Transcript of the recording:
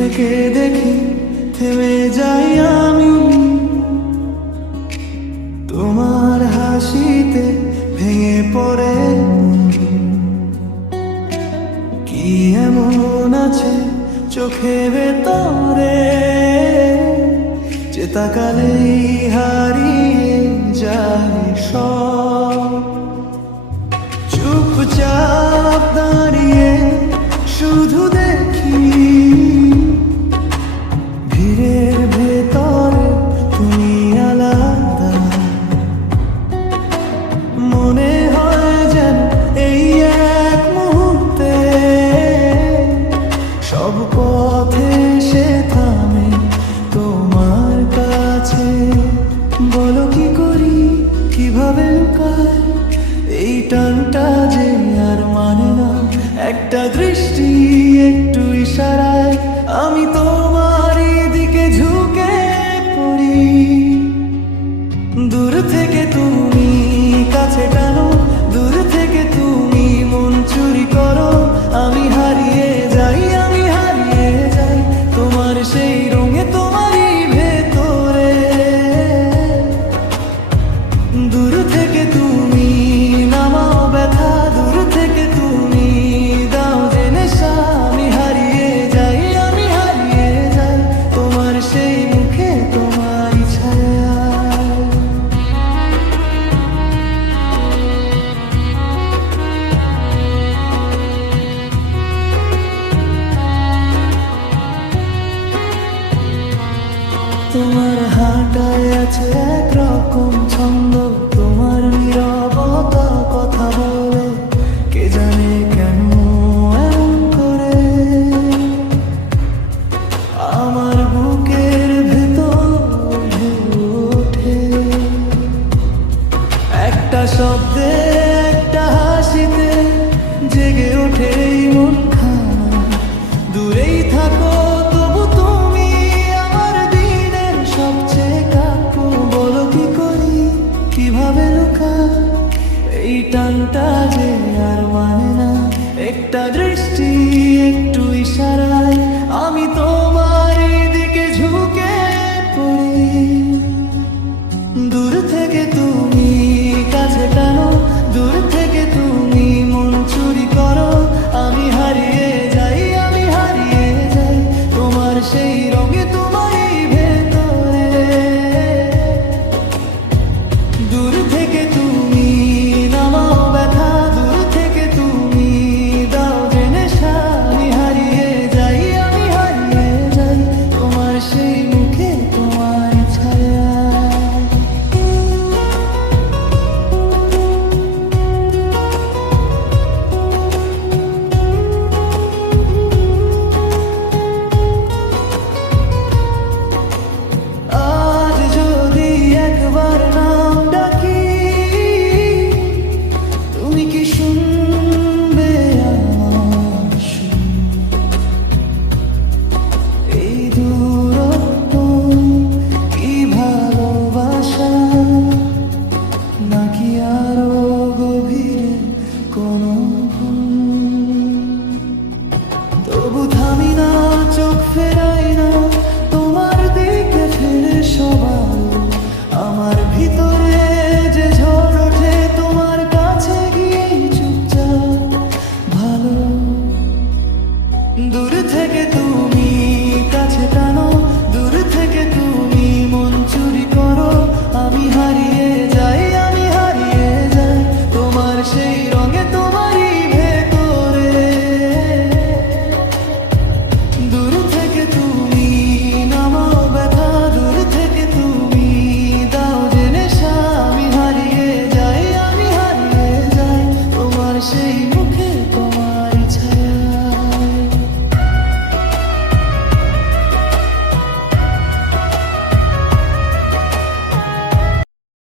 থেকে দেখি থেমে যাই আমি, তোমার হাসিতে ভেঙে পড়ে মন। কি এমন আছে চোখে ভেতরে যে তাকালেই হারিয়ে যায় সব। চুপচাপ দাঁড়িয়ে শুধু দেখি ভিড়ের ভেতরে তুমি আলাদা। মনে হয় যেন এই এক মুহূর্তে সব পথে সে থামে তোমার কাছে। বলো কি করি, কিভাবে লুকাই এই টানটা যে আর মানে না। একটা দৃষ্টি, একটু ইশারায় আমি তোমারই দিকে ঝুঁকে পড়ি। দূর থেকে তুমি কাছে টানো, দূর থেকে তুমি মন চুরি করো। আমি হারিয়ে যাই, আমি হারিয়ে যাই তোমার সেই রঙে, তোমারই ভেতরে। দূর থেকে তুমি নামাও ব্যথা, দূর থেকে তুমি দাও যে নেশা। আমি হারিয়ে যাই, আমি হারিয়ে যাই তোমার সেই মুখে, তোমার ছায়া। তোমার হাঁটায় আছে একরকম ছন্দ, তোমার নীরবতা কথা বলে কে জানে